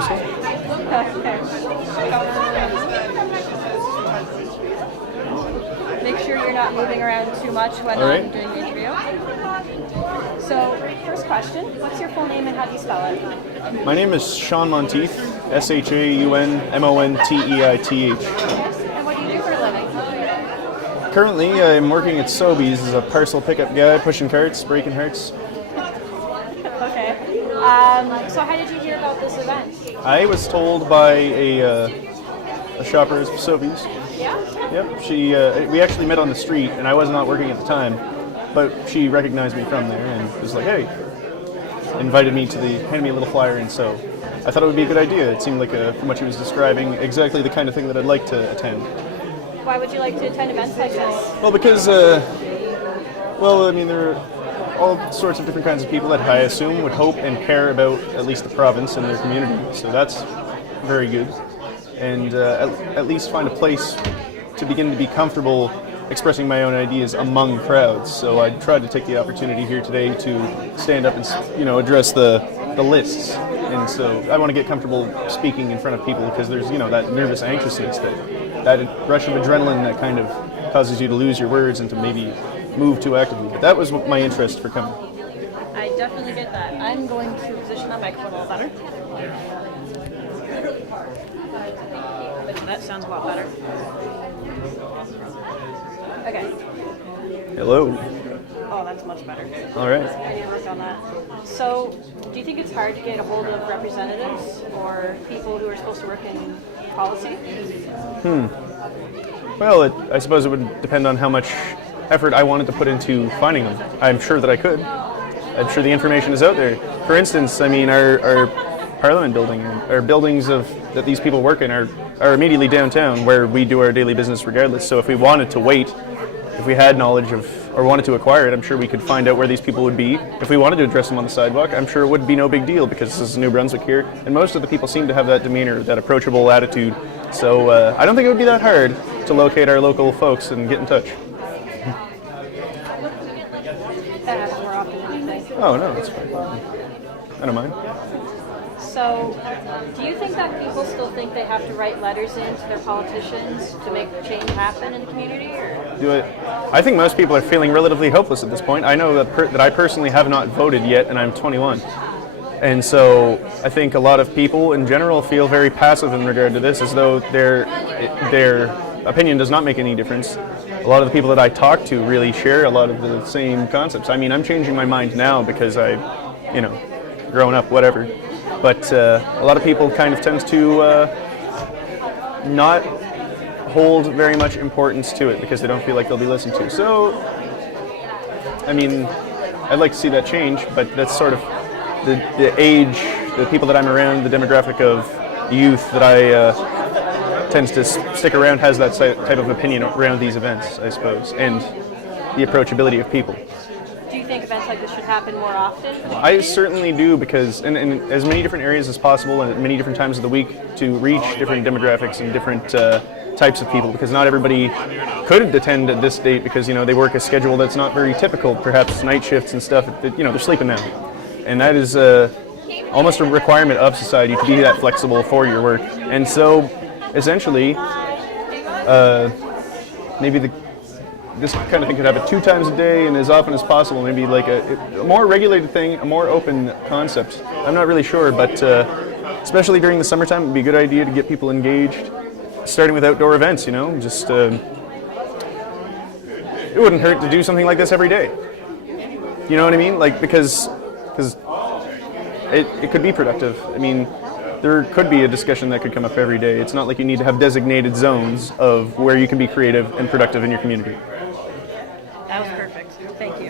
pistol. Okay. Make sure you're not moving around too much when I'm doing the interview. So, first question, what's your full name and how do you spell it? My name is Shaun Monteith, ShaunMonteith. And what do you do for a living? Currently, I'm working at Sobeys as a parcel pickup guy, pushing carts, breaking hearts. Okay. So how did you hear about this event? I was told by a shopper at Sobeys. Yeah? Yep. We actually met on the street, and I was not working at the time, but she recognized me from there and was like, "Hey," invited me handed me a little flyer, and so I thought it would be a good idea. It seemed like, from what she was describing, exactly the kind of thing that I'd like to attend. Why would you like to attend events like this? Well, because, there are all sorts of different kinds of people that I assume would hope and care about at least the province and their community. So that's very good. And at least find a place to begin to be comfortable expressing my own ideas among crowds. So I tried to take the opportunity here today to stand up and address the lists. And so I want to get comfortable speaking in front of people because there's that nervous anxiousness, that rush of adrenaline that kind of causes you to lose your words and to maybe move too actively. But that was my interest for coming. I definitely get that. I'm going to position that microphone a little better. That sounds a lot better. Okay. Hello. Oh, that's much better. All right. I need to work on that. So, do you think it's hard to get a hold of representatives or people who are supposed to work in policy? Well, I suppose it would depend on how much effort I wanted to put into finding them. I'm sure that I could. I'm sure the information is out there. For instance, our Parliament building, our buildings that these people work in are immediately downtown where we do our daily business regardless. So if we wanted to wait, if we had knowledge of or wanted to acquire it, I'm sure we could find out where these people would be. If we wanted to address them on the sidewalk, I'm sure it would be no big deal because this is New Brunswick here, and most of the people seem to have that demeanor, that approachable attitude. So I don't think it would be that hard to locate our local folks and get in touch. That happens more often than you think. Oh, no, that's fine. I don't mind. So, do you think that people still think they have to write letters in to their politicians to make change happen in the community? Or? I think most people are feeling relatively hopeless at this point. I know that I personally have not voted yet, and I'm 21. And so I think a lot of people in general feel very passive in regard to this, as though their opinion does not make any difference. A lot of the people that I talk to really share a lot of the same concepts. I mean, I'm changing my mind now because grown up, whatever. But a lot of people kind of tend to not hold very much importance to it because they don't feel like they'll be listened to. So, I mean, I'd like to see that change, but that's sort of the age, the people that I'm around, the demographic of youth that I tends to stick around has that type of opinion around these events, I suppose, and the approachability of people. Do you think events like this should happen more often? I certainly do, because in as many different areas as possible and at many different times of the week to reach different demographics and different types of people, because not everybody could attend at this date because they work a schedule that's not very typical, perhaps night shifts and stuff. They're sleeping now, and that is almost a requirement of society to be that flexible for your work. And so, essentially, maybe this kind of thing could happen 2 times a day and as often as possible, maybe like a more regulated thing, a more open concept. I'm not really sure, but especially during the summertime, it would be a good idea to get people engaged, starting with outdoor events, just it wouldn't hurt to do something like this every day. You know what I mean? Like, because it could be productive. I mean, there could be a discussion that could come up every day. It's not like you need to have designated zones of where you can be creative and productive in your community. That was perfect. Thank you.